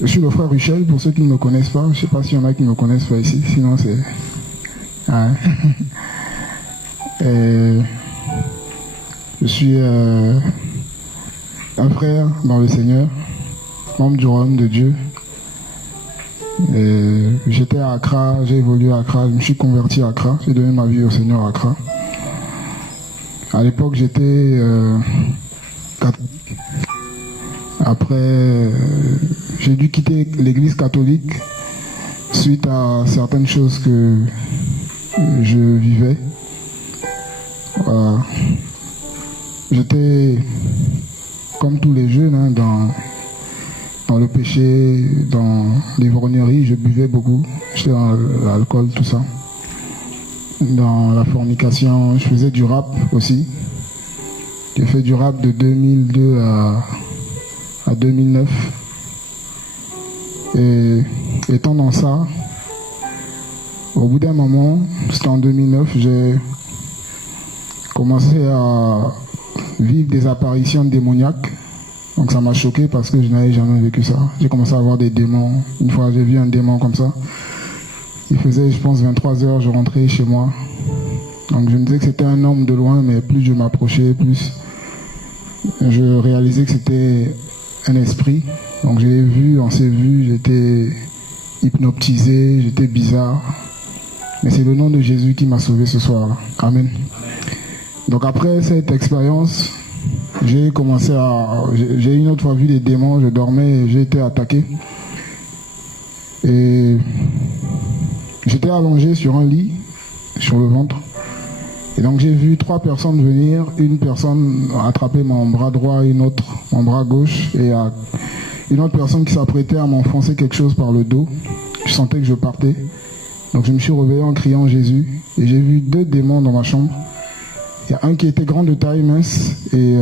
Je suis le frère Ruchel, pour ceux qui ne me connaissent pas. Je ne sais pas s'il y en a qui me connaissent pas ici, sinon c'est... Ouais. Je suis un frère dans le Seigneur, membre du royaume de Dieu. J'étais à Accra, j'ai évolué à Accra, je me suis converti à Accra, j'ai donné ma vie au Seigneur à Accra. À l'époque, j'étais catholique. Après, j'ai dû quitter l'église catholique suite à certaines choses que je vivais. Voilà. J'étais comme tous les jeunes, hein, dans le péché, dans l'ivrognerie, je buvais beaucoup. J'étais dans l'alcool, tout ça. Dans la fornication, je faisais du rap aussi. J'ai fait du rap de 2002 à 2009. Et étant dans ça, au bout d'un moment, c'était en 2009, j'ai commencé à vivre des apparitions démoniaques. Donc ça m'a choqué parce que je n'avais jamais vécu ça. J'ai commencé à avoir des démons. Une fois, j'ai vu un démon comme ça. Il faisait, je pense, 23 heures, je rentrais chez moi. Donc je me disais que c'était un homme de loin, mais plus je m'approchais, plus je réalisais que c'était un esprit. Donc j'ai vu, on s'est vu, j'étais hypnotisé, j'étais bizarre. Mais c'est le nom de Jésus qui m'a sauvé ce soir. Amen. Donc après cette expérience, j'ai une autre fois vu des démons, je dormais et j'ai été attaqué. Et j'étais allongé sur un lit, sur le ventre. Et donc j'ai vu 3 personnes venir, une personne attraper mon bras droit, une autre mon bras gauche, et une autre personne qui s'apprêtait à m'enfoncer quelque chose par le dos. Je sentais que je partais. Donc je me suis réveillé en criant Jésus, et j'ai vu 2 démons dans ma chambre. Il y a un qui était grand de taille, mince, et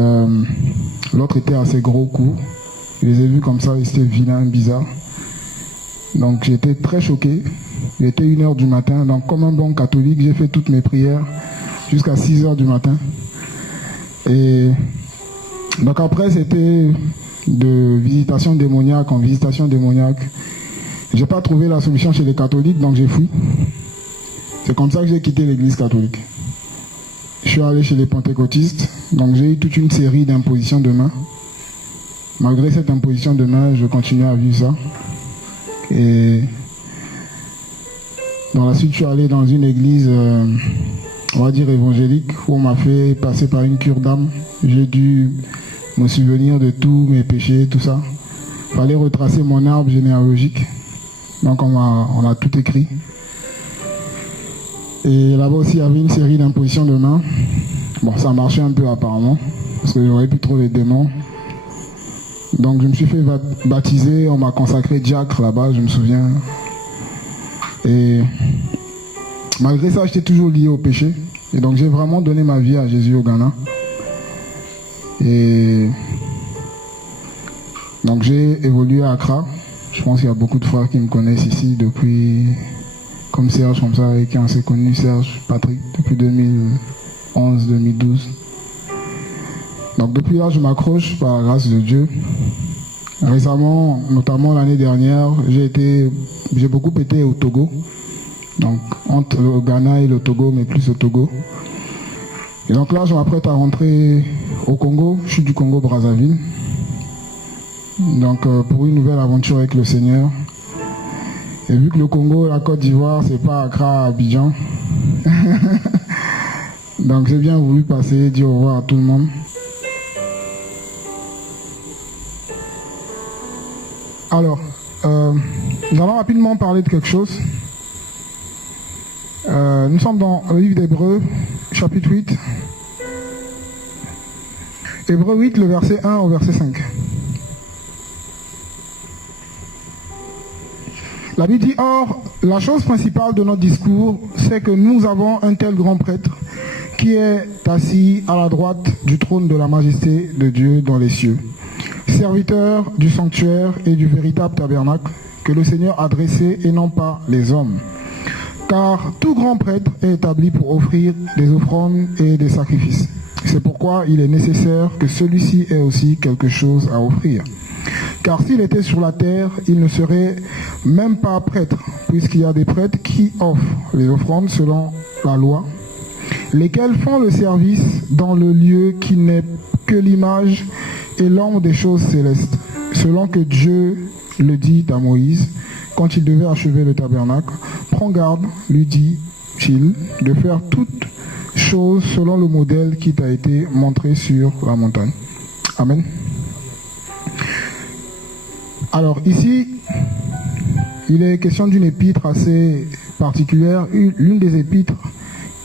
l'autre était assez gros, court. Je les ai vus comme ça, ils étaient vilains, bizarres. Donc j'étais très choqué. Il était 1h du matin, donc comme un bon catholique, j'ai fait toutes mes prières jusqu'à 6h du matin. Et donc après, c'était de visitation démoniaque en visitation démoniaque. J'ai pas trouvé la solution chez les catholiques, donc j'ai fui. C'est comme ça que j'ai quitté l'église catholique. Je suis allé chez les pentecôtistes, donc j'ai eu toute une série d'impositions de main. Malgré cette imposition de main, je continuais à vivre ça. Et dans la suite, je suis allé dans une église, on va dire évangélique, où on m'a fait passer par une cure d'âme. J'ai dû me souvenir de tous mes péchés, tout ça. Il fallait retracer mon arbre généalogique. Donc on a tout écrit. Et là-bas aussi, il y avait une série d'impositions de main. Bon, ça marchait un peu apparemment, parce que j'aurais plus trop les démons. Donc je me suis fait baptiser, on m'a consacré diacre là-bas, je me souviens. Et malgré ça, j'étais toujours lié au péché. Et donc j'ai vraiment donné ma vie à Jésus au Ghana. Et donc j'ai évolué à Accra. Je pense qu'il y a beaucoup de frères qui me connaissent ici depuis, comme Serge, comme ça, et qui ont assez connu Serge, Patrick, depuis 2011-2012. Donc depuis là, je m'accroche par la grâce de Dieu. Récemment, notamment l'année dernière, j'ai beaucoup été au Togo. Donc entre le Ghana et le Togo, mais plus au Togo. Et donc là, je m'apprête à rentrer au Congo. Je suis du Congo-Brazzaville. Donc pour une nouvelle aventure avec le Seigneur. Et vu que le Congo et la Côte d'Ivoire, c'est pas Accra, Abidjan. Donc j'ai bien voulu passer, dire au revoir à tout le monde. Alors, nous allons rapidement parler de quelque chose. Nous sommes dans le livre d'Hébreux, chapitre 8. Hébreux 8, le verset 1 au verset 5. La Bible dit, or, la chose principale de notre discours, c'est que nous avons un tel grand prêtre qui est assis à la droite du trône de la majesté de Dieu dans les cieux, serviteur du sanctuaire et du véritable tabernacle que le Seigneur a dressé et non pas les hommes. Car tout grand prêtre est établi pour offrir des offrandes et des sacrifices. C'est pourquoi il est nécessaire que celui-ci ait aussi quelque chose à offrir. Car s'il était sur la terre, il ne serait même pas prêtre, puisqu'il y a des prêtres qui offrent les offrandes selon la loi, lesquels font le service dans le lieu qui n'est que l'image et l'ombre des choses célestes, selon que Dieu le dit à Moïse, quand il devait achever le tabernacle. Prends garde, lui dit-il, de faire toutes choses selon le modèle qui t'a été montré sur la montagne. Amen. Alors ici, il est question d'une épître assez particulière, l'une des épîtres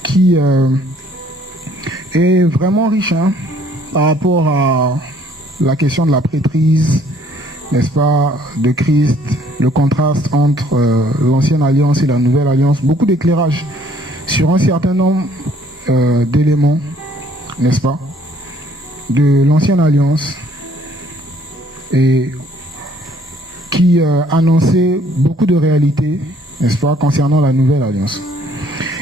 qui est vraiment riche par rapport à la question de la prêtrise, n'est-ce pas, de Christ, le contraste entre l'ancienne alliance et la nouvelle alliance, beaucoup d'éclairage sur un certain nombre d'éléments, n'est-ce pas, de l'ancienne alliance, et qui annonçait beaucoup de réalités, n'est-ce pas, concernant la nouvelle alliance.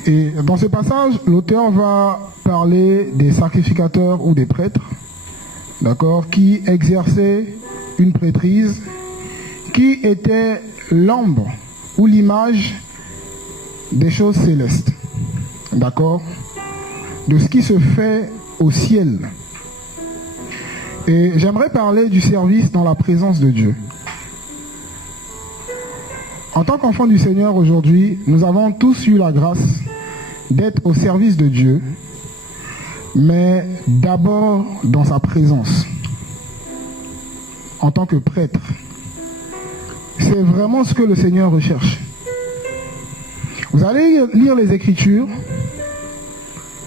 Et dans ce passage, l'auteur va parler des sacrificateurs ou des prêtres, d'accord, qui exerçaient une prêtrise qui était l'ombre ou l'image des choses célestes, d'accord, de ce qui se fait au ciel. Et j'aimerais parler du service dans la présence de Dieu. En tant qu'enfants du Seigneur aujourd'hui, nous avons tous eu la grâce d'être au service de Dieu, mais d'abord dans sa présence. En tant que prêtre, c'est vraiment ce que le Seigneur recherche. Vous allez lire les Écritures,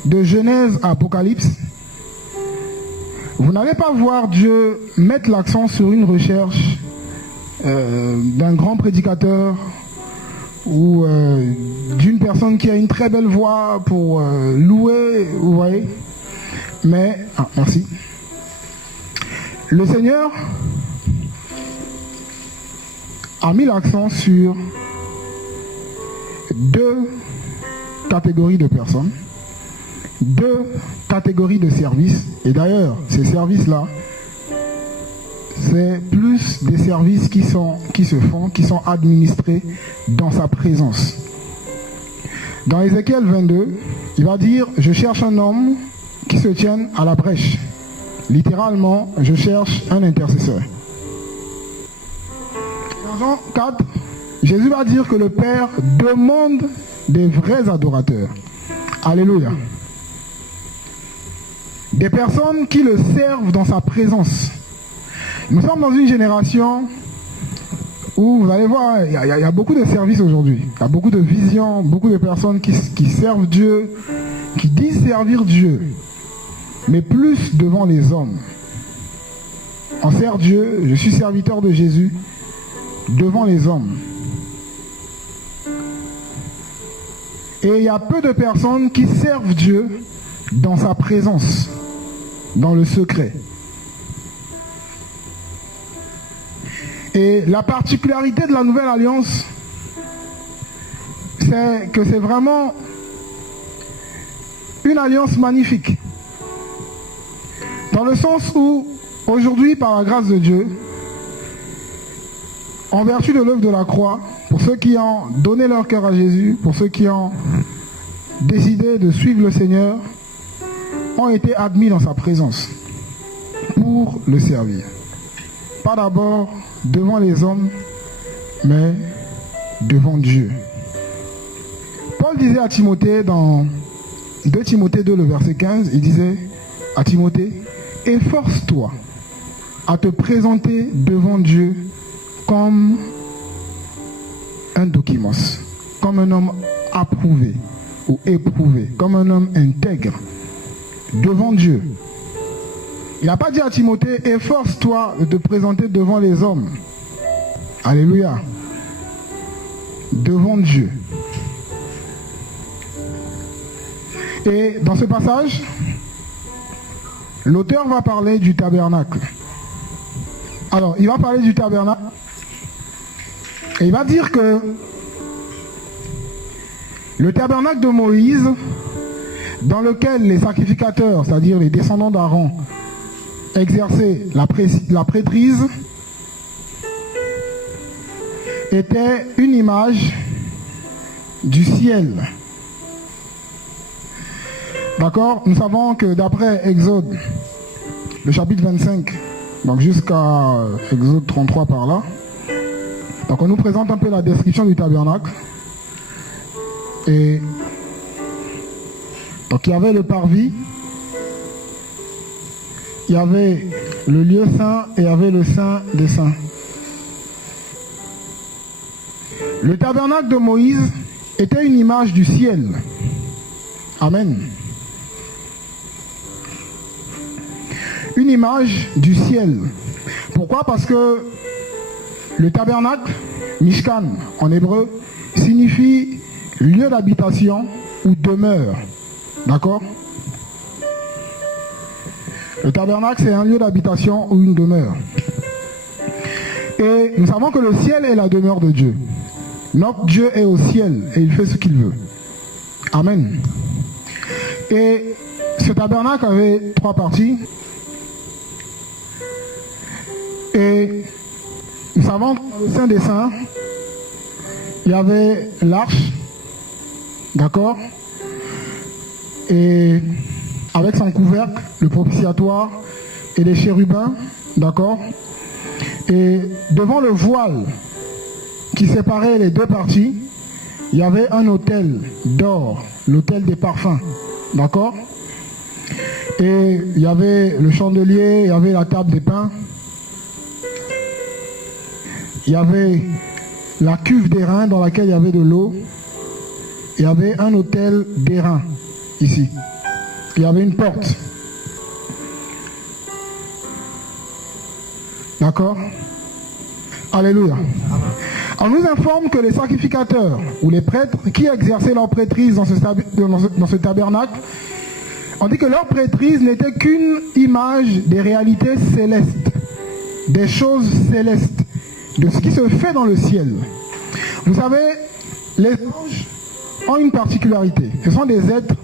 de Genèse à Apocalypse. Vous n'allez pas voir Dieu mettre l'accent sur une recherche d'un grand prédicateur ou d'une personne qui a une très belle voix pour louer, vous voyez. Mais, merci. Le Seigneur a mis l'accent sur deux catégories de personnes, deux catégories de services. Et d'ailleurs, ces services-là, c'est plus des services qui sont administrés dans sa présence. Dans Ézéchiel 22, il va dire « Je cherche un homme qui se tienne à la brèche ». Littéralement, je cherche un intercesseur. Dans Jean 4, Jésus va dire que le Père demande des vrais adorateurs. Alléluia. Des personnes qui le servent dans sa présence. Nous sommes dans une génération où, vous allez voir, il y a beaucoup de services aujourd'hui. Il y a beaucoup de visions, beaucoup de personnes qui servent Dieu, qui disent servir Dieu, mais plus devant les hommes. On sert Dieu, je suis serviteur de Jésus, devant les hommes. Et il y a peu de personnes qui servent Dieu dans sa présence, dans le secret. Et la particularité de la Nouvelle Alliance, c'est que c'est vraiment une alliance magnifique. Dans le sens où, aujourd'hui, par la grâce de Dieu, en vertu de l'œuvre de la croix, pour ceux qui ont donné leur cœur à Jésus, pour ceux qui ont décidé de suivre le Seigneur, ont été admis dans sa présence pour le servir. Pas d'abord devant les hommes, mais devant Dieu. Paul disait à Timothée, dans 2 Timothée 2, le verset 15, il disait à Timothée, « Efforce-toi à te présenter devant Dieu comme un dokimos, comme un homme approuvé ou éprouvé, comme un homme intègre devant Dieu. » Il n'a pas dit à Timothée, efforce-toi de te présenter devant les hommes. Alléluia. Devant Dieu. Et dans ce passage, l'auteur va parler du tabernacle. Alors, il va parler du tabernacle. Et il va dire que le tabernacle de Moïse, dans lequel les sacrificateurs, c'est-à-dire les descendants d'Aaron, exercer la prêtrise, était une image du ciel. D'accord? Nous savons que d'après Exode, le chapitre 25, donc jusqu'à Exode 33 par là, donc on nous présente un peu la description du tabernacle. Et donc il y avait le parvis, il y avait le lieu saint et il y avait le saint des saints. Le tabernacle de Moïse était une image du ciel. Amen. Une image du ciel. Pourquoi? Parce que le tabernacle, Mishkan en hébreu, signifie lieu d'habitation ou demeure. D'accord? Le tabernacle, c'est un lieu d'habitation ou une demeure. Et nous savons que le ciel est la demeure de Dieu. Notre Dieu est au ciel et il fait ce qu'il veut. Amen. Et ce tabernacle avait 3 parties. Et nous savons que dans le Saint des Saints, il y avait l'arche, d'accord, et avec son couvercle, le propitiatoire et les chérubins, d'accord, et devant le voile qui séparait les 2 parties, il y avait un autel d'or, l'autel des parfums, d'accord, et il y avait le chandelier, il y avait la table des pains, il y avait la cuve d'airain dans laquelle il y avait de l'eau. Il y avait un autel d'airain ici. Il y avait une porte. D'accord? Alléluia. On nous informe que les sacrificateurs ou les prêtres qui exerçaient leur prêtrise dans ce tabernacle, on dit que leur prêtrise n'était qu'une image des réalités célestes, des choses célestes, de ce qui se fait dans le ciel. Vous savez, les anges ont une particularité. Ce sont des êtres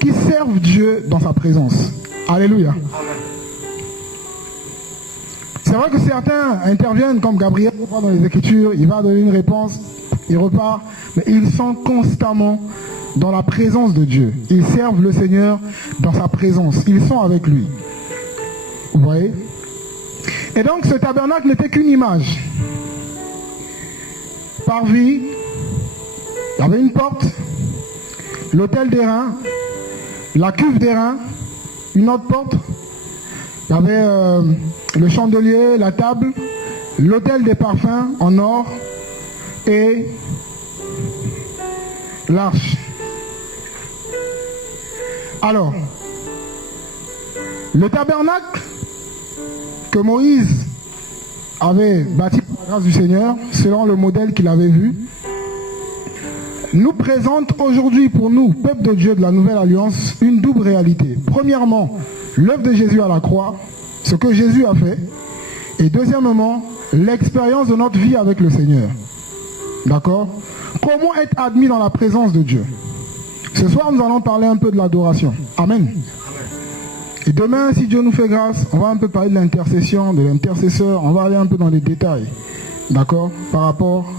qui servent Dieu dans sa présence. Alléluia. C'est vrai que certains interviennent comme Gabriel dans les Écritures, il va donner une réponse, il repart, mais ils sont constamment dans la présence de Dieu. Ils servent le Seigneur dans sa présence. Ils sont avec lui. Vous voyez? Et donc ce tabernacle n'était qu'une image. Parvis, il y avait une porte, l'autel d'airain, la cuve d'airain, une autre porte, il y avait le chandelier, la table, l'autel des parfums en or et l'arche. Alors, le tabernacle que Moïse avait bâti par la grâce du Seigneur, selon le modèle qu'il avait vu, nous présente aujourd'hui pour nous, peuple de Dieu de la Nouvelle Alliance, une double réalité. Premièrement, l'œuvre de Jésus à la croix, ce que Jésus a fait. Et deuxièmement, l'expérience de notre vie avec le Seigneur. D'accord? Comment être admis dans la présence de Dieu? Ce soir, nous allons parler un peu de l'adoration. Amen. Et demain, si Dieu nous fait grâce, on va un peu parler de l'intercession, de l'intercesseur, on va aller un peu dans les détails, d'accord, par rapport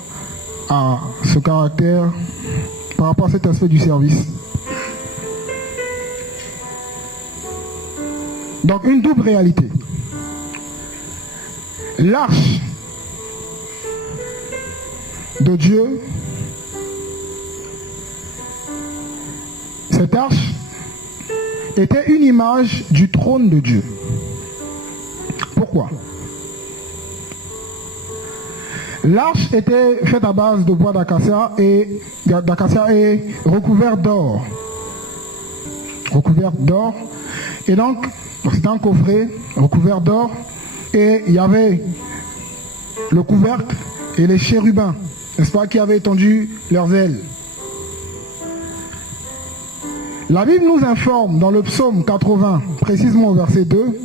à ce caractère, par rapport à cet aspect du service. Donc une double réalité. L'arche de Dieu, cette arche était une image du trône de Dieu. Pourquoi? L'arche était faite à base de bois d'acacia et recouvert d'or. Recouvert d'or. Et donc c'était un coffret recouvert d'or. Et il y avait le couvercle et les chérubins, n'est-ce pas, qui avaient étendu leurs ailes. La Bible nous informe dans le psaume 80, précisément au verset 2,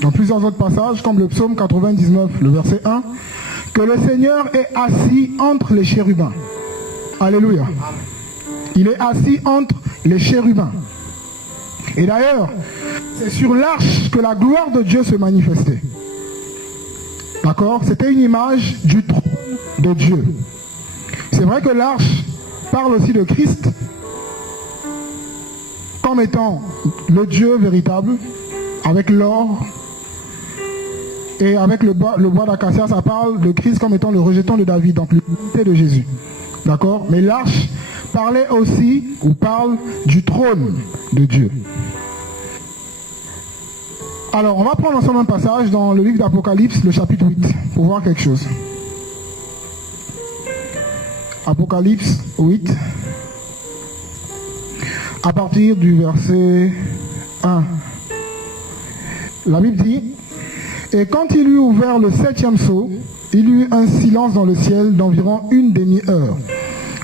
dans plusieurs autres passages, comme le psaume 99, le verset 1, que le Seigneur est assis entre les chérubins. Alléluia. Il est assis entre les chérubins. Et d'ailleurs, c'est sur l'arche que la gloire de Dieu se manifestait. D'accord? C'était une image du trône de Dieu. C'est vrai que l'arche parle aussi de Christ comme étant le Dieu véritable, avec l'or, et avec le bois d'acacia, ça parle de Christ comme étant le rejeton de David, donc l'unité de Jésus. D'accord? Mais l'arche parlait aussi, ou parle du trône de Dieu. Alors, on va prendre ensemble un passage dans le livre d'Apocalypse, le chapitre 8, pour voir quelque chose. Apocalypse 8, à partir du verset 1. La Bible dit, « Et quand il eut ouvert le 7e sceau, il y eut un silence dans le ciel d'environ une demi-heure.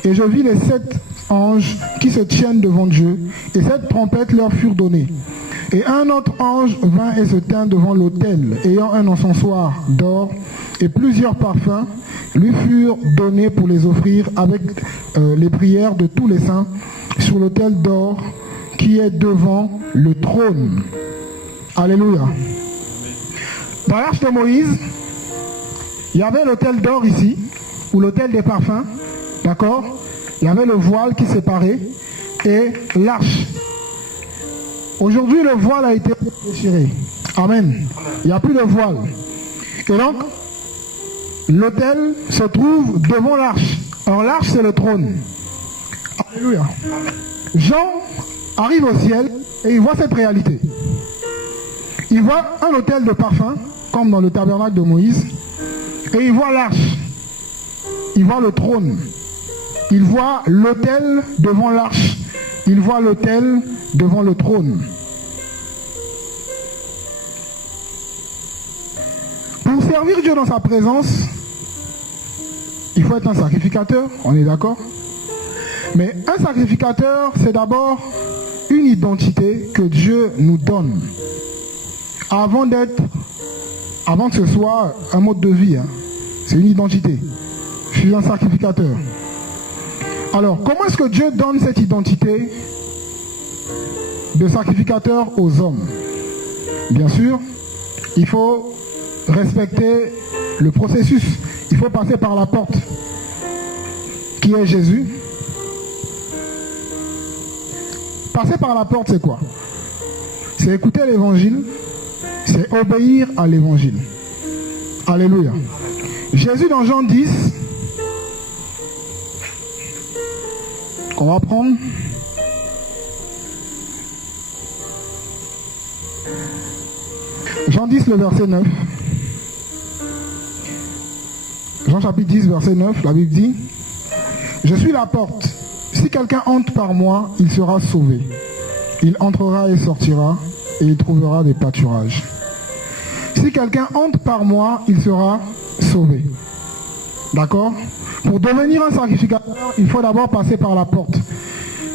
Et je vis les 7 anges qui se tiennent devant Dieu, et 7 trompettes leur furent données. Et un autre ange vint et se tint devant l'autel, ayant un encensoir d'or, et plusieurs parfums lui furent donnés pour les offrir avec les prières de tous les saints sur l'autel d'or qui est devant le trône. » Alléluia. Dans l'arche de Moïse, il y avait l'autel d'or ici, ou l'autel des parfums, d'accord? Il y avait le voile qui séparait, et l'arche. Aujourd'hui, le voile a été déchiré. Amen. Il n'y a plus de voile. Et donc, l'autel se trouve devant l'arche. Alors l'arche, c'est le trône. Alléluia. Jean arrive au ciel et il voit cette réalité. Il voit un autel de parfum, comme dans le tabernacle de Moïse, et il voit l'arche. Il voit le trône. Il voit l'autel devant l'arche. Il voit l'autel devant le trône. Pour servir Dieu dans sa présence, il faut être un sacrificateur, on est d'accord? Mais un sacrificateur, c'est d'abord une identité que Dieu nous donne. Avant que ce soit un mode de vie, hein. C'est une identité. Je suis un sacrificateur. Alors, comment est-ce que Dieu donne cette identité de sacrificateur aux hommes? Bien sûr, il faut respecter le processus. Il faut passer par la porte, qui est Jésus. Passer par la porte, c'est quoi? C'est écouter l'évangile, c'est obéir à l'évangile. Alléluia. Jésus dans Jean 10, qu'on va prendre. Jean 10, le verset 9. Jean chapitre 10, verset 9, la Bible dit, « Je suis la porte. Si quelqu'un entre par moi, il sera sauvé. Il entrera et sortira, et il trouvera des pâturages. Si quelqu'un entre par moi, il sera sauvé. » D'accord? Pour devenir un sacrificateur, il faut d'abord passer par la porte.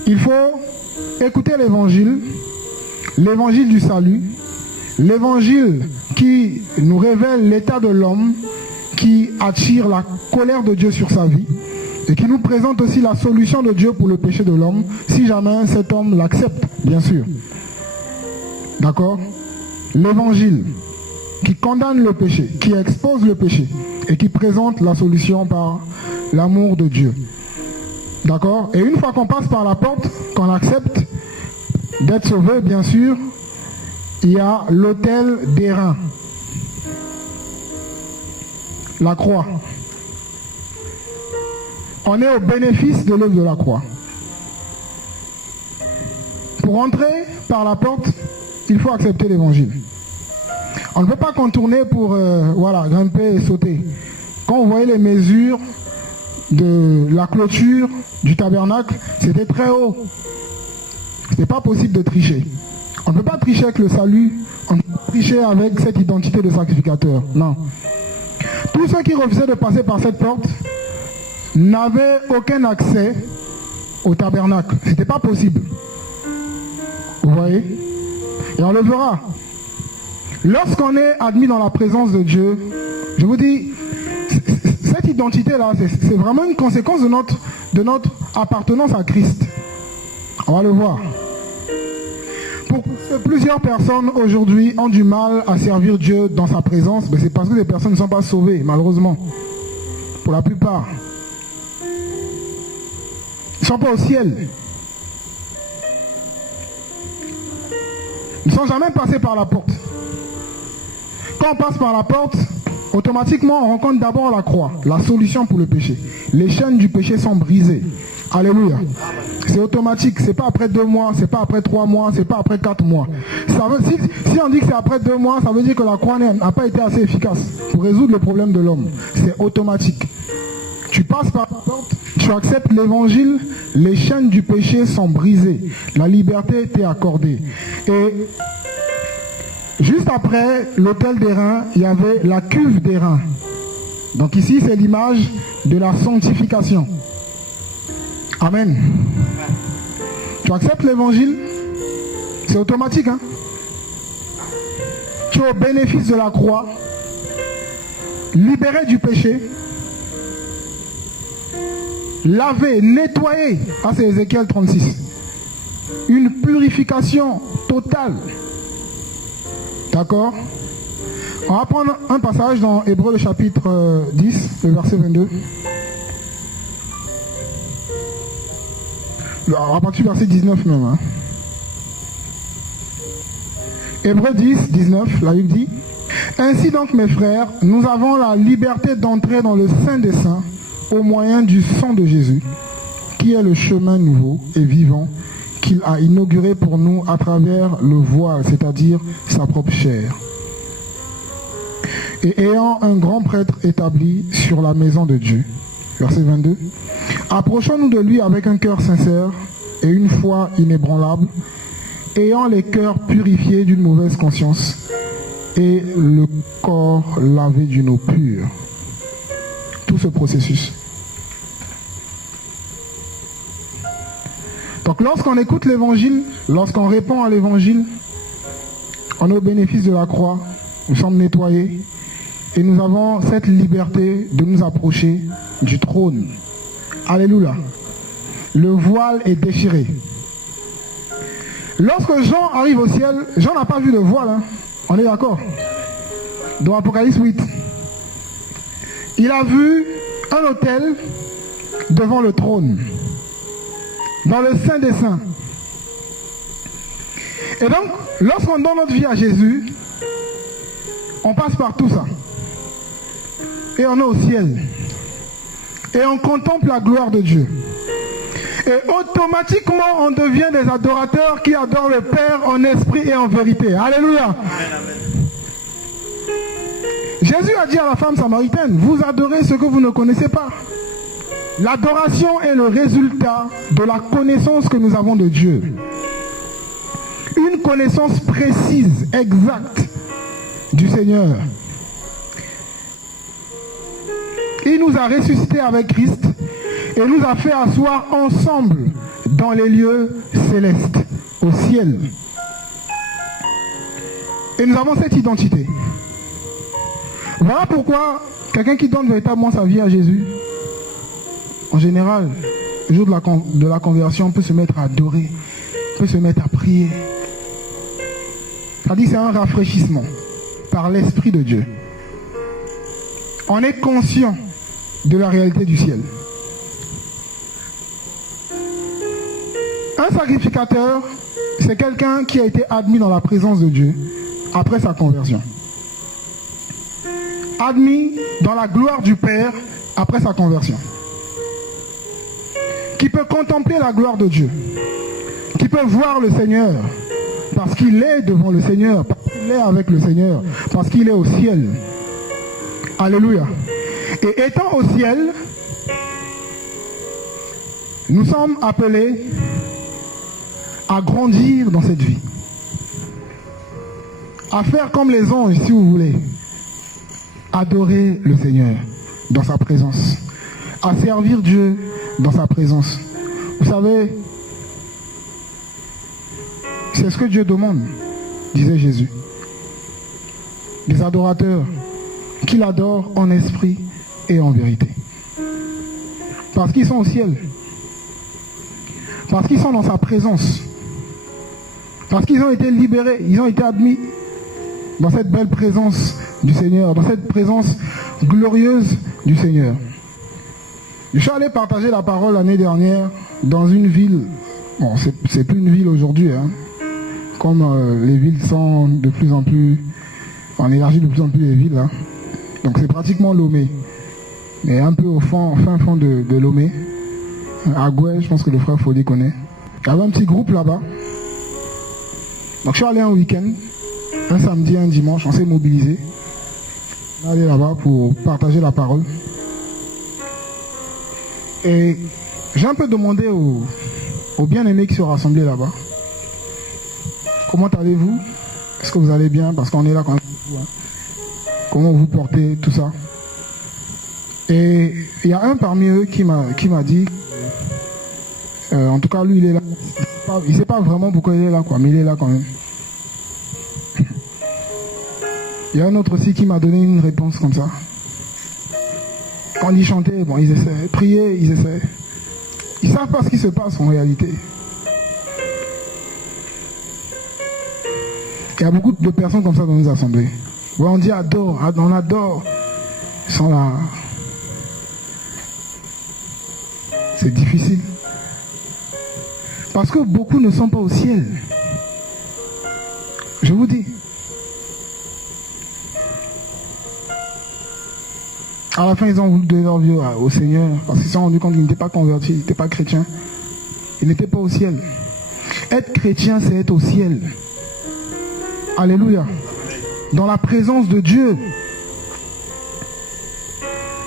Il faut écouter l'évangile, l'évangile du salut, l'évangile qui nous révèle l'état de l'homme, qui attire la colère de Dieu sur sa vie, et qui nous présente aussi la solution de Dieu pour le péché de l'homme, si jamais cet homme l'accepte, bien sûr. D'accord? L'évangile qui condamne le péché, qui expose le péché, et qui présente la solution par l'amour de Dieu. D'accord? Et une fois qu'on passe par la porte, qu'on accepte d'être sauvé, bien sûr, il y a l'autel d'airain. La croix. On est au bénéfice de l'œuvre de la croix. Pour entrer par la porte, il faut accepter l'évangile. On ne peut pas contourner pour grimper et sauter. Quand vous voyez les mesures de la clôture du tabernacle, c'était très haut. Ce n'est pas possible de tricher. On ne peut pas tricher avec le salut, on ne peut pas tricher avec cette identité de sacrificateur. Non. Tous ceux qui refusaient de passer par cette porte n'avaient aucun accès au tabernacle. Ce n'était pas possible. Vous voyez? Et on le verra. Lorsqu'on est admis dans la présence de Dieu, je vous dis, cette identité-là, c'est vraiment une conséquence de notre appartenance à Christ. On va le voir. Pour que plusieurs personnes aujourd'hui ont du mal à servir Dieu dans sa présence, c'est parce que les personnes ne sont pas sauvées, malheureusement. pour la plupart. Ils ne sont pas au ciel. Ils ne sont jamais passés par la porte. Quand on passe par la porte, automatiquement on rencontre d'abord la croix, la solution pour le péché. Les chaînes du péché sont brisées. Alléluia. C'est automatique, c'est pas après 2 mois, c'est pas après 3 mois, c'est pas après 4 mois. Si on dit que c'est après 2 mois, ça veut dire que la croix n'a pas été assez efficace pour résoudre le problème de l'homme. C'est automatique. Tu passes par la porte, tu acceptes l'évangile, les chaînes du péché sont brisées. La liberté t'est accordée. Et juste après l'autel des reins, il y avait la cuve des reins. Donc ici, c'est l'image de la sanctification. Amen. Tu acceptes l'évangile, c'est automatique. Hein? Tu es au bénéfice de la croix, libéré du péché, lavé, nettoyé. Ah, c'est Ézéchiel 36. Une purification totale. D'accord? On va prendre un passage dans Hébreux le chapitre 10, le verset 22. À partir du verset 19 même. Hein. Hébreux 10, 19, la Bible dit: ainsi donc mes frères, nous avons la liberté d'entrer dans le Saint des Saints au moyen du sang de Jésus, qui est le chemin nouveau et vivant qu'il a inauguré pour nous à travers le voile, c'est-à-dire sa propre chair. Et ayant un grand prêtre établi sur la maison de Dieu. Verset 22. Approchons-nous de lui avec un cœur sincère et une foi inébranlable, ayant les cœurs purifiés d'une mauvaise conscience et le corps lavé d'une eau pure. Tout ce processus. Donc lorsqu'on écoute l'évangile, lorsqu'on répond à l'évangile, on est au bénéfice de la croix, nous sommes nettoyés et nous avons cette liberté de nous approcher du trône. Alléluia. Le voile est déchiré. Lorsque Jean arrive au ciel, Jean n'a pas vu de voile. Hein. On est d'accord? Dans Apocalypse 8. Il a vu un autel devant le trône. Dans le Saint des Saints. Et donc, lorsqu'on donne notre vie à Jésus, on passe par tout ça. Et on est au ciel. Et on contemple la gloire de Dieu. Et automatiquement, on devient des adorateurs qui adorent le Père en esprit et en vérité. Alléluia. Jésus a dit à la femme samaritaine: vous adorez ce que vous ne connaissez pas. L'adoration est le résultat de la connaissance que nous avons de Dieu. Une connaissance précise, exacte du Seigneur. Il nous a ressuscités avec Christ et nous a fait asseoir ensemble dans les lieux célestes, au ciel. Et nous avons cette identité. Voilà pourquoi quelqu'un qui donne véritablement sa vie à Jésus, en général, le jour de la conversion, peut se mettre à adorer, peut se mettre à prier. C'est-à-dire que c'est un rafraîchissement par l'Esprit de Dieu. On est conscient de la réalité du ciel. Un sacrificateur, c'est quelqu'un qui a été admis dans la présence de Dieu après sa conversion. Admis dans la gloire du Père après sa conversion. Qui peut contempler la gloire de Dieu. Qui peut voir le Seigneur. Parce qu'il est devant le Seigneur. Parce qu'il est avec le Seigneur. Parce qu'il est au ciel. Alléluia. Et étant au ciel, nous sommes appelés à grandir dans cette vie. À faire comme les anges, si vous voulez. Adorer le Seigneur dans sa présence. À servir Dieu dans sa présence. Vous savez, c'est ce que Dieu demande, disait Jésus. Des adorateurs qui l'adorent en esprit et en vérité. Parce qu'ils sont au ciel. Parce qu'ils sont dans sa présence. Parce qu'ils ont été libérés, ils ont été admis dans cette belle présence du Seigneur, dans cette présence glorieuse du Seigneur. Je suis allé partager la parole l'année dernière dans une ville. Bon, c'est plus une ville aujourd'hui, hein. Comme les villes sont de plus en plus... On élargit de plus en plus les villes, hein. Donc c'est pratiquement Lomé. Mais un peu au fin fond de Lomé. À Gouet, je pense que le frère Folly connaît. Il y avait un petit groupe là-bas. Donc je suis allé un week-end, un samedi, un dimanche, on s'est mobilisé. On est allé là-bas pour partager la parole. Et j'ai un peu demandé aux bien-aimés qui se rassemblaient là-bas. Comment allez-vous? Est-ce que vous allez bien? Parce qu'on est là quand même. Comment vous portez, tout ça. Et il y a un parmi eux qui m'a dit, en tout cas lui il est là. Il ne sait pas vraiment pourquoi il est là, quoi, mais il est là quand même. Il y a un autre aussi qui m'a donné une réponse comme ça. Quand ils chantaient, bon, ils essaient. Prier, ils essaient. Ils ne savent pas ce qui se passe en réalité. Il y a beaucoup de personnes comme ça dans nos assemblées. Ouais, on dit adore, on adore. Ils sont là. C'est difficile. Parce que beaucoup ne sont pas au ciel. Je vous dis. À la fin, ils ont voulu donner leur vie au Seigneur. Parce qu'ils se sont rendus compte qu'ils n'étaient pas convertis, ils n'étaient pas chrétiens. Ils n'étaient pas au ciel. Être chrétien, c'est être au ciel. Alléluia. Dans la présence de Dieu.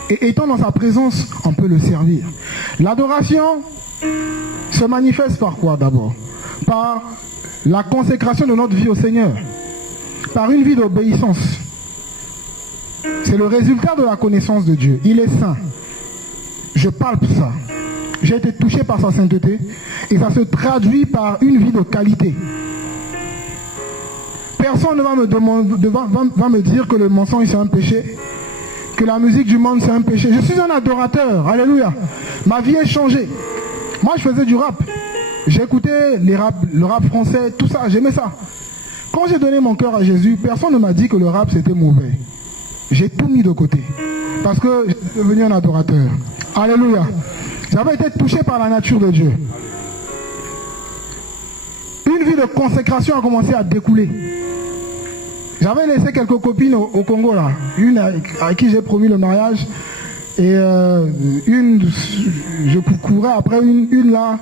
Et étant dans sa présence, on peut le servir. L'adoration se manifeste par quoi d'abord? Par la consécration de notre vie au Seigneur. Par une vie d'obéissance. C'est le résultat de la connaissance de Dieu. Il est saint. Je palpe ça. J'ai été touché par sa sainteté. Et ça se traduit par une vie de qualité. Personne ne va me dire que le mensonge c'est un péché. Que la musique du monde c'est un péché. Je suis un adorateur. Alléluia. Ma vie est changée. Moi je faisais du rap. J'écoutais le rap français, tout ça, j'aimais ça. Quand j'ai donné mon cœur à Jésus, personne ne m'a dit que le rap c'était mauvais. J'ai tout mis de côté. Parce que je suis devenu un adorateur. Alléluia. J'avais été touché par la nature de Dieu. Une vie de consécration a commencé à découler. J'avais laissé quelques copines au Congo là. Une à qui j'ai promis le mariage. Et une, je courais après une là.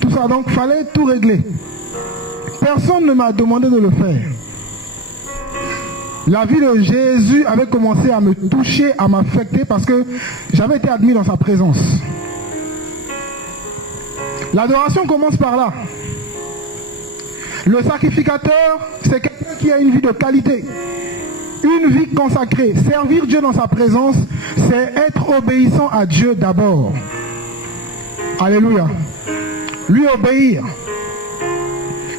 Tout ça, donc il fallait tout régler. Personne ne m'a demandé de le faire. La vie de Jésus avait commencé à me toucher, à m'affecter parce que j'avais été admis dans sa présence. L'adoration commence par là. Le sacrificateur, c'est quelqu'un qui a une vie de qualité. Une vie consacrée. Servir Dieu dans sa présence, c'est être obéissant à Dieu d'abord. Alléluia. Lui obéir.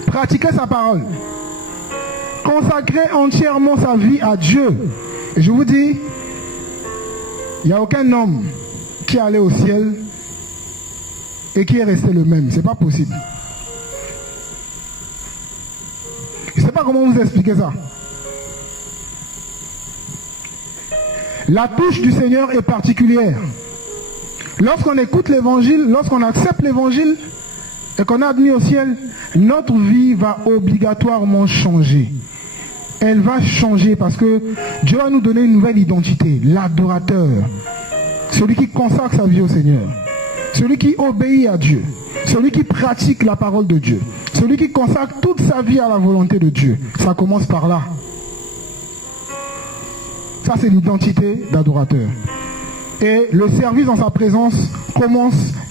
Pratiquer sa parole. Consacrer entièrement sa vie à Dieu. Et je vous dis, il n'y a aucun homme qui est allé au ciel et qui est resté le même. C'est pas possible. Je ne sais pas comment vous expliquer ça. La touche du Seigneur est particulière. Lorsqu'on écoute l'évangile, lorsqu'on accepte l'évangile et qu'on est admis au ciel, notre vie va obligatoirement changer. Elle va changer parce que Dieu va nous donner une nouvelle identité, l'adorateur, celui qui consacre sa vie au Seigneur, celui qui obéit à Dieu, celui qui pratique la parole de Dieu, celui qui consacre toute sa vie à la volonté de Dieu. Ça commence par là. Ça, c'est l'identité d'adorateur. Et le service dans sa présence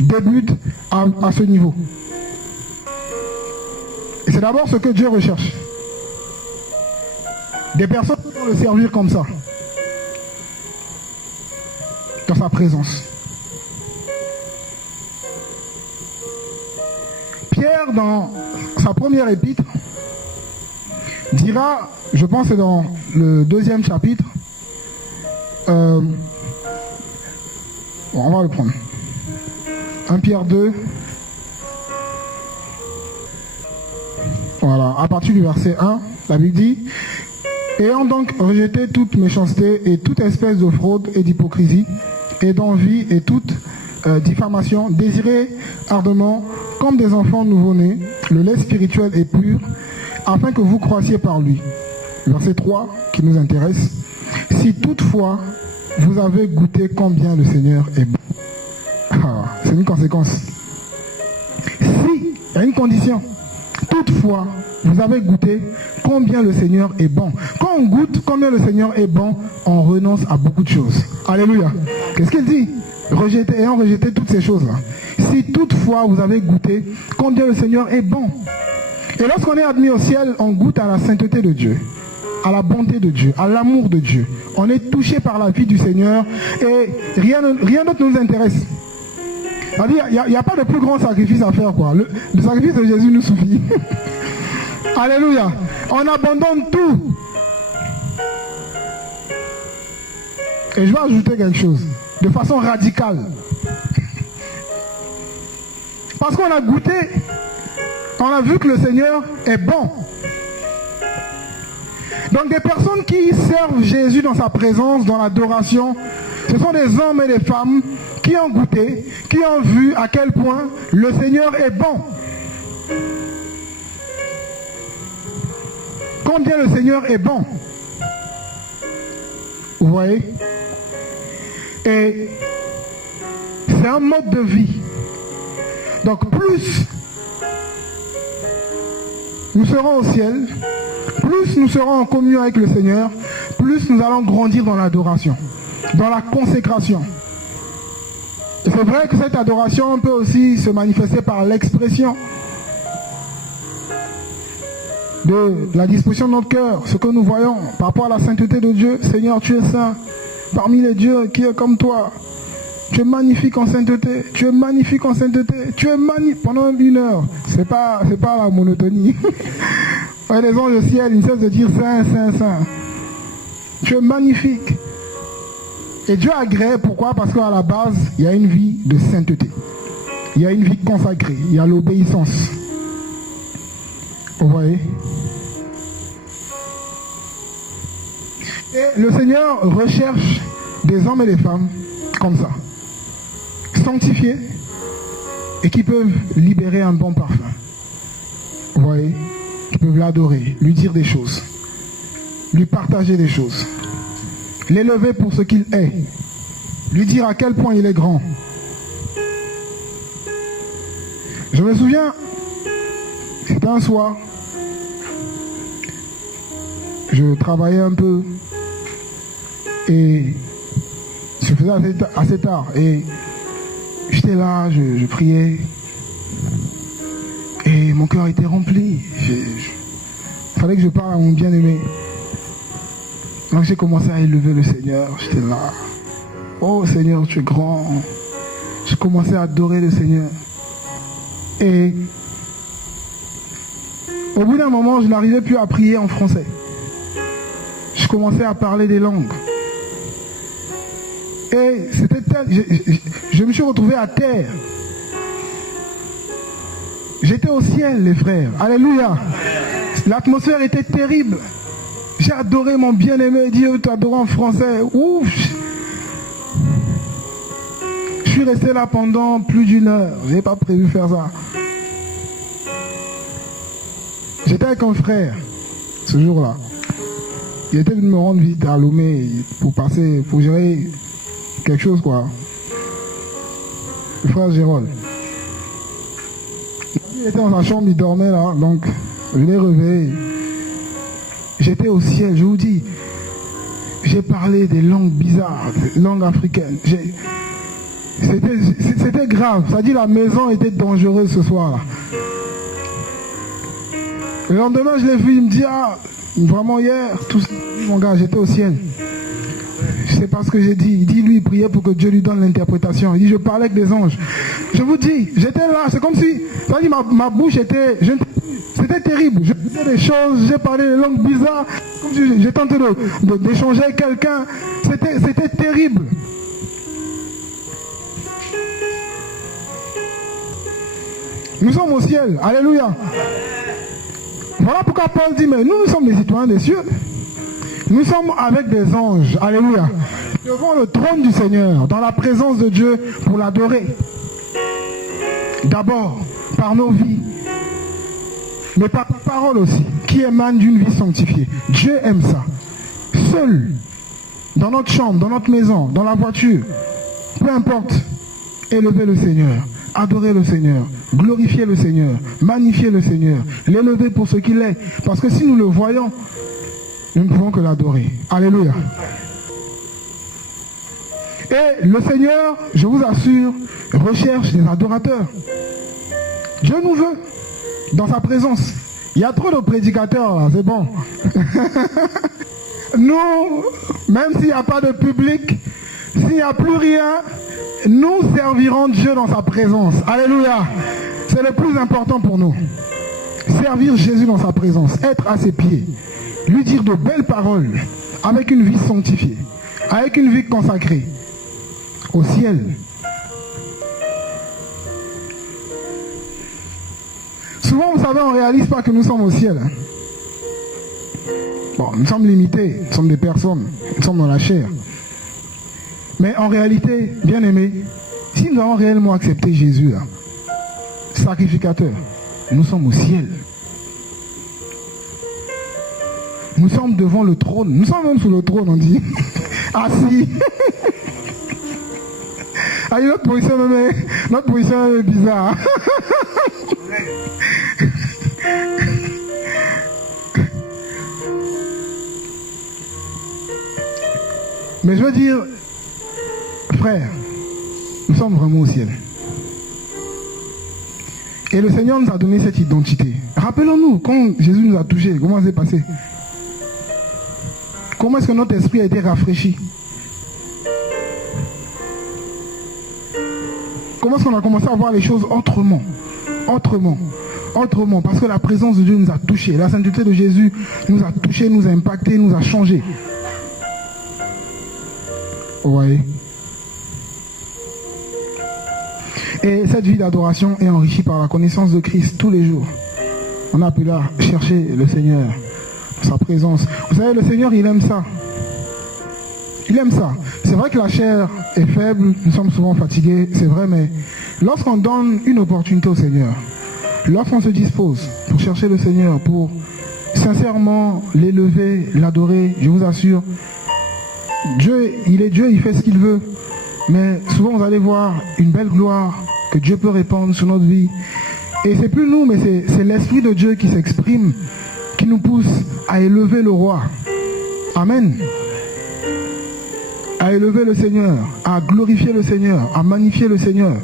débute à ce niveau. Et c'est d'abord ce que Dieu recherche. Des personnes qui vont le servir comme ça. Dans sa présence. Pierre, dans sa première épître, dira, je pense que c'est dans le 2e chapitre, on va le prendre. 1 Pierre 2. Voilà, à partir du verset 1, la Bible dit: ayant donc rejeté toute méchanceté et toute espèce de fraude et d'hypocrisie et d'envie et toute diffamation, désirez ardemment, comme des enfants nouveau-nés, le lait spirituel et pur, afin que vous croissiez par lui. Verset 3, qui nous intéresse. Si toutefois, vous avez goûté combien le Seigneur est bon. C'est une conséquence. Si, il y a une condition. Toutefois, vous avez goûté combien le Seigneur est bon. Quand on goûte combien le Seigneur est bon, on renonce à beaucoup de choses. Alléluia. Qu'est-ce qu'il dit? Ayant rejeté toutes ces choses-là. Si toutefois vous avez goûté combien le Seigneur est bon. Et lorsqu'on est admis au ciel, on goûte à la sainteté de Dieu, à la bonté de Dieu, à l'amour de Dieu. On est touché par la vie du Seigneur et rien d'autre ne nous intéresse. C'est-à-dire, il n'y a pas de plus grand sacrifice à faire, quoi. Le sacrifice de Jésus nous suffit. Alléluia. On abandonne tout. Et je vais ajouter quelque chose, de façon radicale. Parce qu'on a goûté, on a vu que le Seigneur est bon. Donc des personnes qui servent Jésus dans sa présence, dans l'adoration, ce sont des hommes et des femmes qui ont goûté, qui ont vu à quel point le Seigneur est bon. Combien le Seigneur est bon. Vous voyez? Et c'est un mode de vie. Donc plus nous serons au ciel, plus nous serons en communion avec le Seigneur, plus nous allons grandir dans l'adoration, dans la consécration. Et c'est vrai que cette adoration peut aussi se manifester par l'expression de la disposition de notre cœur, ce que nous voyons par rapport à la sainteté de Dieu. Seigneur, tu es saint, parmi les dieux qui est comme toi. Tu es magnifique en sainteté, tu es magnifique en sainteté, tu es magnifique pendant 1 heure. C'est pas la monotonie. Les anges au ciel, ils ne cessent de dire saint, saint, saint. Tu es magnifique. Et Dieu agrée, pourquoi? Parce qu'à la base, il y a une vie de sainteté. Il y a une vie consacrée, il y a l'obéissance. Vous voyez? Et le Seigneur recherche des hommes et des femmes comme ça, sanctifiés et qui peuvent libérer un bon parfum. Vous voyez? Qui peuvent l'adorer, lui dire des choses, lui partager des choses, l'élever pour ce qu'il est, lui dire à quel point il est grand. Je me souviens, c'était un soir, je travaillais un peu et je faisais assez tard et j'étais là, je priais et mon cœur était rempli. Il fallait que je parle à mon bien-aimé. Donc j'ai commencé à élever le Seigneur, j'étais là. Oh Seigneur, tu es grand. J'ai commencé à adorer le Seigneur. Et au bout d'un moment, je n'arrivais plus à prier en français. Je commençais à parler des langues. Et c'était je me suis retrouvé à terre. J'étais au ciel, les frères. Alléluia. L'atmosphère était terrible. J'ai adoré mon bien-aimé. Dieu t'a adoré en français. Ouf. Je suis resté là pendant plus d'1 heure. Je n'ai pas prévu faire ça. J'étais avec un frère ce jour-là. Il était venu me rendre visite à Lomé pour gérer quelque chose, quoi. Le frère Gérald. Il était dans sa chambre, il dormait là, donc je l'ai réveillé. J'étais au ciel, je vous dis. J'ai parlé des langues bizarres, des langues africaines. C'était grave. Ça dit la maison était dangereuse ce soir-là. Le lendemain, je l'ai vu, il me dit, ah, vraiment hier, tout ça, mon gars, j'étais au ciel. Je sais pas ce que j'ai dit. Il dit, lui, il priait pour que Dieu lui donne l'interprétation. Il dit, je parlais avec des anges. Je vous dis, j'étais là, c'est comme si, ça dit, ma bouche était, c'était terrible. Je disais des choses, j'ai parlé des langues bizarres, comme si j'ai tenté d'échanger avec quelqu'un. C'était terrible. Nous sommes au ciel. Alléluia. Voilà pourquoi Paul dit, mais nous sommes des citoyens des cieux. Nous sommes avec des anges, alléluia, devant le trône du Seigneur, dans la présence de Dieu pour l'adorer. D'abord, par nos vies, mais par la parole aussi, qui émane d'une vie sanctifiée. Dieu aime ça. Seul, dans notre chambre, dans notre maison, dans la voiture, peu importe, élever le Seigneur, adorer le Seigneur, glorifier le Seigneur, magnifier le Seigneur, l'élever pour ce qu'il est. Parce que si nous le voyons, nous ne pouvons que l'adorer. Alléluia. Et le Seigneur, je vous assure, recherche des adorateurs. Dieu nous veut dans sa présence. Il y a trop de prédicateurs là, c'est bon. Nous, même s'il n'y a pas de public, s'il n'y a plus rien, nous servirons Dieu dans sa présence. Alléluia. C'est le plus important pour nous. Servir Jésus dans sa présence, être à ses pieds, lui dire de belles paroles, avec une vie sanctifiée, avec une vie consacrée au ciel. Souvent, vous savez, on ne réalise pas que nous sommes au ciel. Bon, nous sommes limités, nous sommes des personnes, nous sommes dans la chair. Mais en réalité, bien aimés, si nous avons réellement accepté Jésus, là, sacrificateur, nous sommes au ciel. Nous sommes devant le trône. Nous sommes même sous le trône, on dit. Assis. Ah, notre position est bizarre. Mais je veux dire, frère, nous sommes vraiment au ciel. Et le Seigneur nous a donné cette identité. Rappelons-nous, quand Jésus nous a touchés, comment ça s'est passé? Comment est-ce que notre esprit a été rafraîchi? Comment est-ce qu'on a commencé à voir les choses autrement? Autrement, parce que la présence de Dieu nous a touchés. La sainteté de Jésus nous a touchés, nous a impactés, nous a changés. Vous voyez? Et cette vie d'adoration est enrichie par la connaissance de Christ tous les jours. On a pu là chercher le Seigneur, sa présence. Vous savez, le Seigneur, il aime ça. Il aime ça. C'est vrai que la chair est faible, nous sommes souvent fatigués, c'est vrai, mais lorsqu'on donne une opportunité au Seigneur, lorsqu'on se dispose pour chercher le Seigneur, pour sincèrement l'élever, l'adorer, je vous assure, Dieu, il est Dieu, il fait ce qu'il veut. Mais souvent vous allez voir une belle gloire que Dieu peut répandre sur notre vie. Et c'est plus nous, mais c'est l'Esprit de Dieu qui s'exprime, qui nous pousse à élever le roi. Amen. À élever le Seigneur, à glorifier le Seigneur, à magnifier le Seigneur.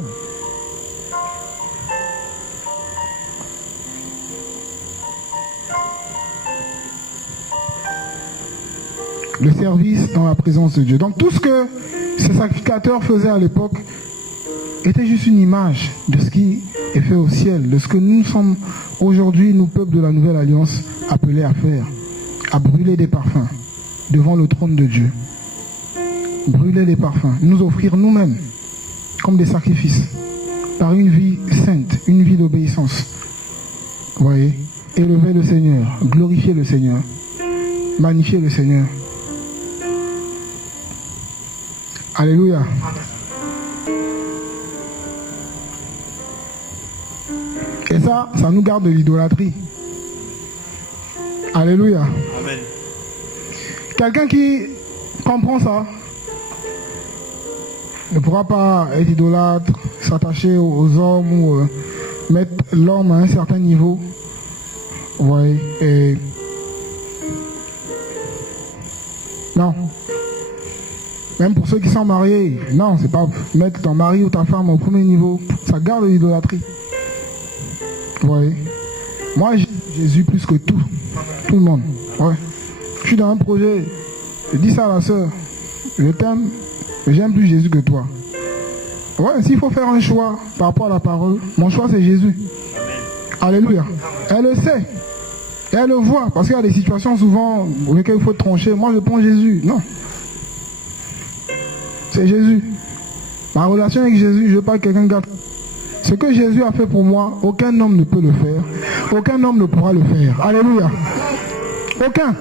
Le service dans la présence de Dieu. Donc tout ce que ces sacrificateurs faisaient à l'époque était juste une image de ce qui est fait au ciel, de ce que nous sommes aujourd'hui, nous peuples de la Nouvelle Alliance, appelés à faire, à brûler des parfums devant le trône de Dieu. Brûler les parfums, nous offrir nous-mêmes comme des sacrifices, par une vie sainte, une vie d'obéissance. Vous voyez, élever le Seigneur, glorifier le Seigneur, magnifier le Seigneur. Alléluia. Et ça nous garde de l'idolâtrie. Alléluia. Amen. Quelqu'un qui comprend ça ne pourra pas être idolâtre, s'attacher aux hommes ou mettre l'homme à un certain niveau. Vous voyez, et non. Même pour ceux qui sont mariés, non, c'est pas mettre ton mari ou ta femme au premier niveau. Ça garde l'idolâtrie. Vous voyez. Moi, j'aime Jésus plus que tout le monde. Ouais. Je suis dans un projet, je dis ça à la soeur. Je t'aime, mais j'aime plus Jésus que toi. Ouais, s'il faut faire un choix par rapport à la parole, mon choix c'est Jésus. Alléluia. Elle le sait. Et elle le voit, parce qu'il y a des situations souvent pour lesquelles il faut trancher. Moi, je prends Jésus. Non. C'est Jésus. Ma relation avec Jésus, je ne veux pas que quelqu'un garde. Ce que Jésus a fait pour moi, aucun homme ne peut le faire. Aucun homme ne pourra le faire. Alléluia. Aucun.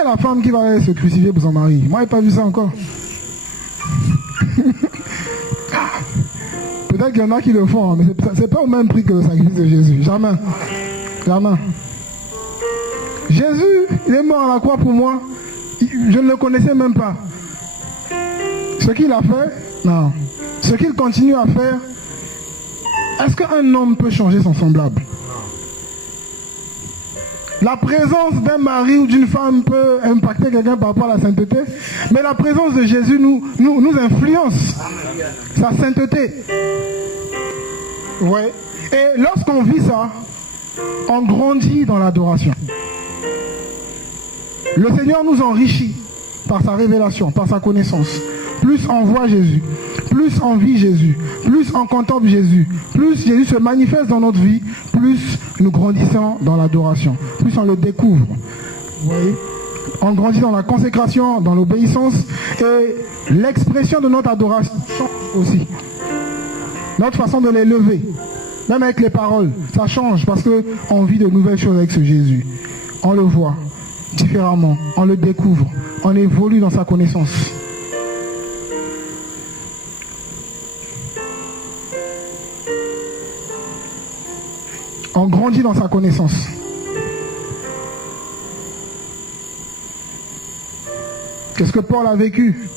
est la femme qui va aller se crucifier pour son mari? Moi, je n'ai pas vu ça encore. Peut-être qu'il y en a qui le font, mais ce n'est pas au même prix que le sacrifice de Jésus. Jamais. Jamais. Jésus, il est mort à la croix pour moi. Je ne le connaissais même pas. Ce qu'il a fait, non. Ce qu'il continue à faire, est-ce qu'un homme peut changer son semblable? La présence d'un mari ou d'une femme peut impacter quelqu'un par rapport à la sainteté, mais la présence de Jésus nous influence sa sainteté. Ouais. Et lorsqu'on vit ça, on grandit dans l'adoration. Le Seigneur nous enrichit par sa révélation, par sa connaissance. Plus on voit Jésus, plus on vit Jésus, plus on contemple Jésus, plus Jésus se manifeste dans notre vie, plus nous grandissons dans l'adoration, plus on le découvre. Vous voyez? On grandit dans la consécration, dans l'obéissance, et l'expression de notre adoration change aussi. Notre façon de l'élever, même avec les paroles, ça change parce qu'on vit de nouvelles choses avec ce Jésus. On le voit différemment, on le découvre, on évolue dans sa connaissance. On grandit dans sa connaissance. Qu'est-ce que Paul a vécu?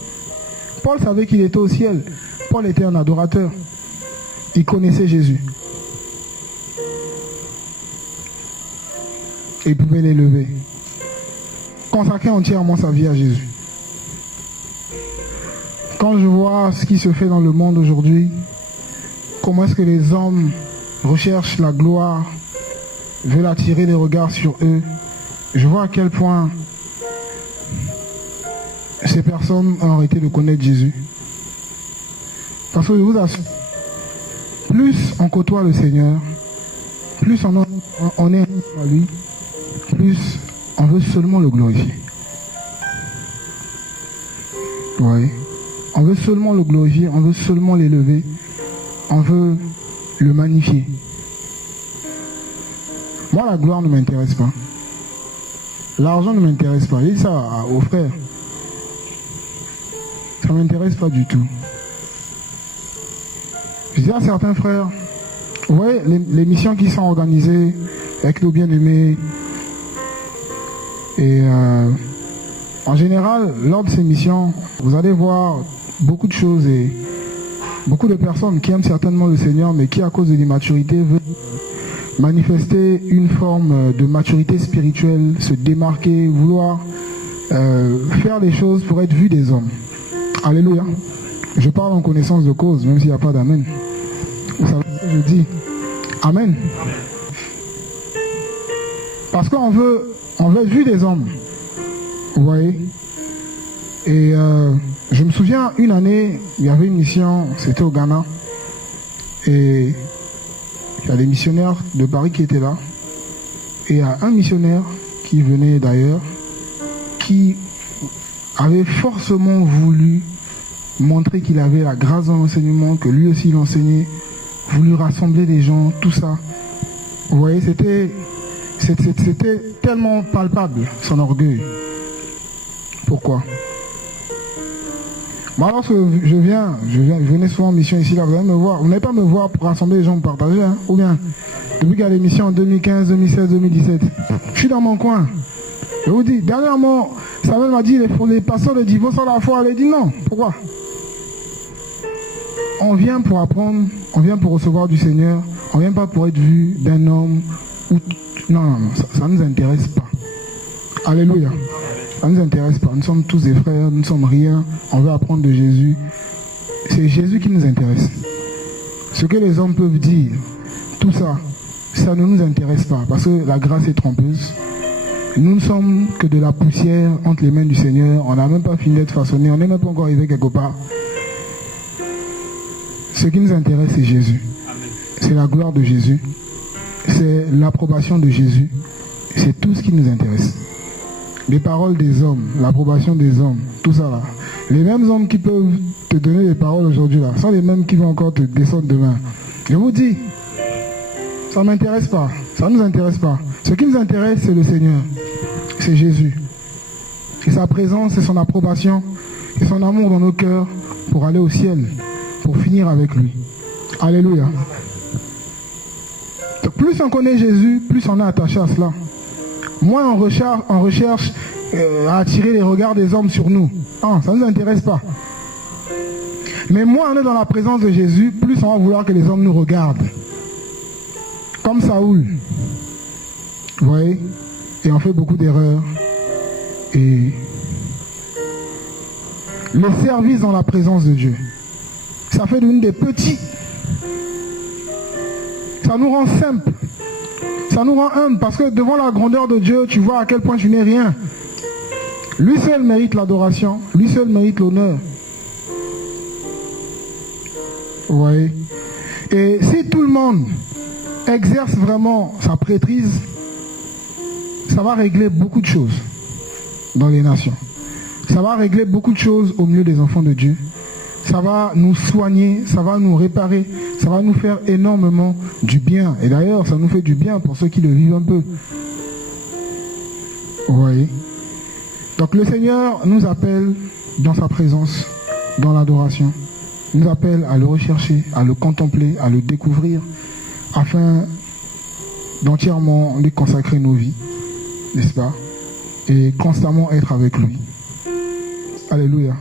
Paul savait qu'il était au ciel. Paul était un adorateur. Il connaissait Jésus. Et il pouvait l'élever. Consacrer entièrement sa vie à Jésus. Quand je vois ce qui se fait dans le monde aujourd'hui, comment est-ce que les hommes recherchent la gloire, veulent attirer les regards sur eux, je vois à quel point ces personnes ont arrêté de connaître Jésus. Parce que je vous assure, plus on côtoie le Seigneur, plus on est à lui, plus on veut seulement le glorifier. Oui. On veut seulement le glorifier, on veut seulement l'élever, on veut le magnifier. Moi, la gloire ne m'intéresse pas. L'argent ne m'intéresse pas. Je dis ça aux frères. Ça ne m'intéresse pas du tout. Je dis à certains frères, vous voyez, les missions qui sont organisées avec nos bien-aimés, et en général, lors de ces missions, vous allez voir beaucoup de choses et beaucoup de personnes qui aiment certainement le Seigneur, mais qui, à cause de l'immaturité, veulent manifester une forme de maturité spirituelle, se démarquer, vouloir faire des choses pour être vu des hommes. Alléluia. Je parle en connaissance de cause, même s'il n'y a pas d'amen. Vous savez ce que je dis? Amen. Parce qu'on veut être vu des hommes. Vous voyez? Et je me souviens, une année, il y avait une mission, c'était au Ghana. Et il y a des missionnaires de Paris qui étaient là. Et il y a un missionnaire qui venait d'ailleurs, qui avait forcément voulu montrer qu'il avait la grâce dans l'enseignement, que lui aussi il enseignait, voulu rassembler des gens, tout ça. Vous voyez, c'était tellement palpable, son orgueil. Pourquoi? Moi, lorsque je venais souvent en mission ici, là, vous allez me voir. Vous n'allez pas me voir pour rassembler les gens, pour partager, hein, ou bien, depuis qu'il y a les missions en 2015, 2016, 2017, je suis dans mon coin. Je vous dis, dernièrement, Samuel m'a dit, les pasteurs de divorce sur la foi, elle a dit non. Pourquoi? On vient pour apprendre, on vient pour recevoir du Seigneur, on vient pas pour être vu d'un homme. Non, ça ne nous intéresse pas. Alléluia. Ça ne nous intéresse pas. Nous sommes tous des frères, nous ne sommes rien. On veut apprendre de Jésus. C'est Jésus qui nous intéresse. Ce que les hommes peuvent dire, tout ça, ça ne nous intéresse pas. Parce que la grâce est trompeuse. Nous ne sommes que de la poussière entre les mains du Seigneur. On n'a même pas fini d'être façonné. On n'est même pas encore arrivé quelque part. Ce qui nous intéresse, c'est Jésus. C'est la gloire de Jésus. C'est l'approbation de Jésus. C'est tout ce qui nous intéresse. Les paroles des hommes, l'approbation des hommes, tout ça là. Les mêmes hommes qui peuvent te donner les paroles aujourd'hui là, sont les mêmes qui vont encore te descendre demain. Je vous dis, ça ne m'intéresse pas. Ça ne nous intéresse pas. Ce qui nous intéresse, c'est le Seigneur. C'est Jésus. et sa présence et son approbation et son amour dans nos cœurs pour aller au ciel, pour finir avec lui. Alléluia. Donc, plus on connaît Jésus, plus on est attaché à cela. Moins on recherche à attirer les regards des hommes sur nous. Ah, ça ne nous intéresse pas. Mais moins on est dans la présence de Jésus, plus on va vouloir que les hommes nous regardent. Comme Saoul. Vous voyez? Et on fait beaucoup d'erreurs. Et le service dans la présence de Dieu, ça fait de nous des petits. Ça nous rend simples. Ça nous rend humbles parce que devant la grandeur de Dieu, tu vois à quel point tu n'es rien. Lui seul mérite l'adoration. Lui seul mérite l'honneur. Vous voyez? Et si tout le monde exerce vraiment sa prêtrise, ça va régler beaucoup de choses dans les nations. Ça va régler beaucoup de choses au milieu des enfants de Dieu. Ça va nous soigner, ça va nous réparer, ça va nous faire énormément du bien. Et d'ailleurs, ça nous fait du bien pour ceux qui le vivent un peu. Vous voyez? Donc le Seigneur nous appelle dans sa présence, dans l'adoration. Il nous appelle à le rechercher, à le contempler, à le découvrir, afin d'entièrement lui consacrer nos vies, n'est-ce pas? Et constamment être avec lui. Alléluia.